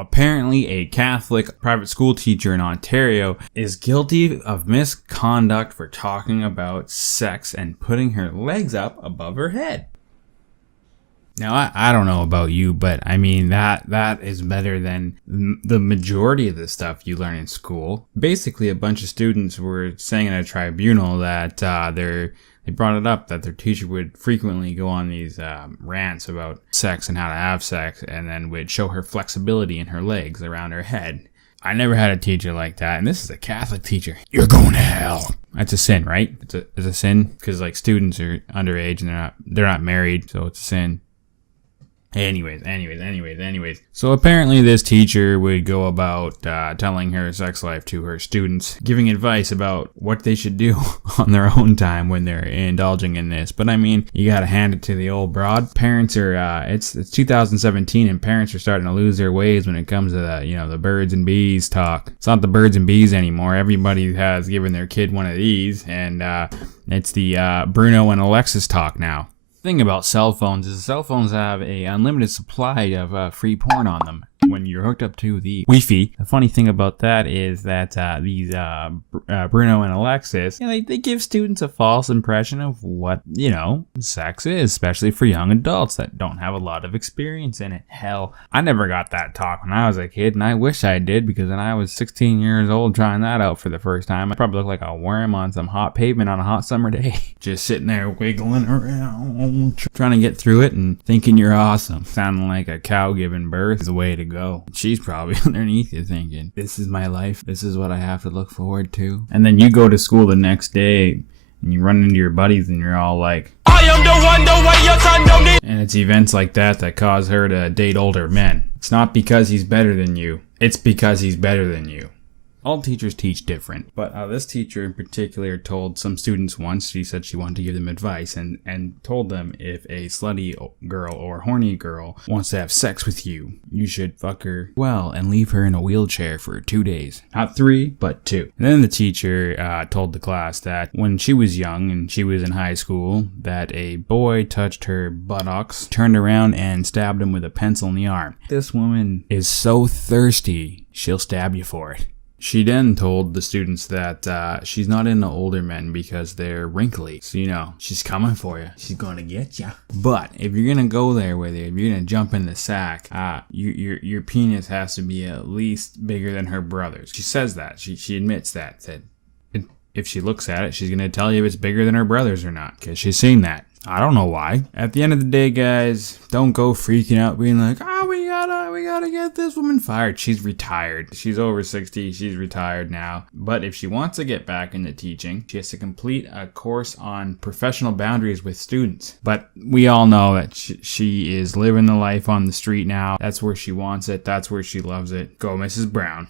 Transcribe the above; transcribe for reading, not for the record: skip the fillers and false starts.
apparently a Catholic private school teacher in Ontario is guilty of misconduct for talking about sex and putting her legs up above her head. Now, I don't know about you, but I mean, that is better than the majority of the stuff you learn in school. Basically, a bunch of students were saying in a tribunal that they brought it up that their teacher would frequently go on these rants about sex and how to have sex, and then would show her flexibility in her legs around her head. I never had a teacher like that, and this is a Catholic teacher. You're going to hell. That's a sin, right? It's a sin because like students are underage and they're not married, so it's a sin. Anyways. So apparently this teacher would go about telling her sex life to her students, giving advice about what they should do on their own time when they're indulging in this. But I mean, you gotta hand it to the old broad. Parents are, it's 2017 and parents are starting to lose their ways when it comes to the birds and bees talk. It's not the birds and bees anymore. Everybody has given their kid one of these, and it's the Bruno and Alexis talk now. Thing about cell phones is cell phones have a unlimited supply of free porn on them when you're hooked up to the Wi-Fi. The funny thing about that is that these Bruno and Alexis, they give students a false impression of what sex is, especially for young adults that don't have a lot of experience in it. Hell, I never got that talk when I was a kid, and I wish I did, because when I was 16 years old trying that out for the first time, I probably looked like a worm on some hot pavement on a hot summer day, just sitting there wiggling around, trying to get through it and thinking you're awesome. Sounding like a cow giving birth is the way to go. She's probably underneath you thinking, this is my life, this is what I have to look forward to. And then you go to school the next day and you run into your buddies and you're all like, I am the way your son don't need. And it's events like that cause her to date older men. It's not because he's better than you, it's because he's better than you. All teachers teach different, but this teacher in particular told some students once, she said she wanted to give them advice and told them if a slutty girl or horny girl wants to have sex with you, you should fuck her well and leave her in a wheelchair for 2 days. Not 3, but 2. And then the teacher told the class that when she was young and she was in high school, that a boy touched her buttocks, turned around and stabbed him with a pencil in the arm. This woman is so thirsty, she'll stab you for it. She then told the students that she's not into older men because they're wrinkly. So, she's coming for you. She's going to get you. But if you're going to go there with it, if you're going to jump in the sack, your penis has to be at least bigger than her brother's. She says that. She admits that if she looks at it, she's going to tell you if it's bigger than her brother's or not, because she's seen that. I don't know why. At the end of the day, guys, don't go freaking out being like, we gotta get this woman fired. She's retired. She's over 60. She's retired now. But if she wants to get back into teaching, she has to complete a course on professional boundaries with students. But we all know that she is living the life on the street now. That's where she wants it. That's where she loves it. Go, Mrs. Brown.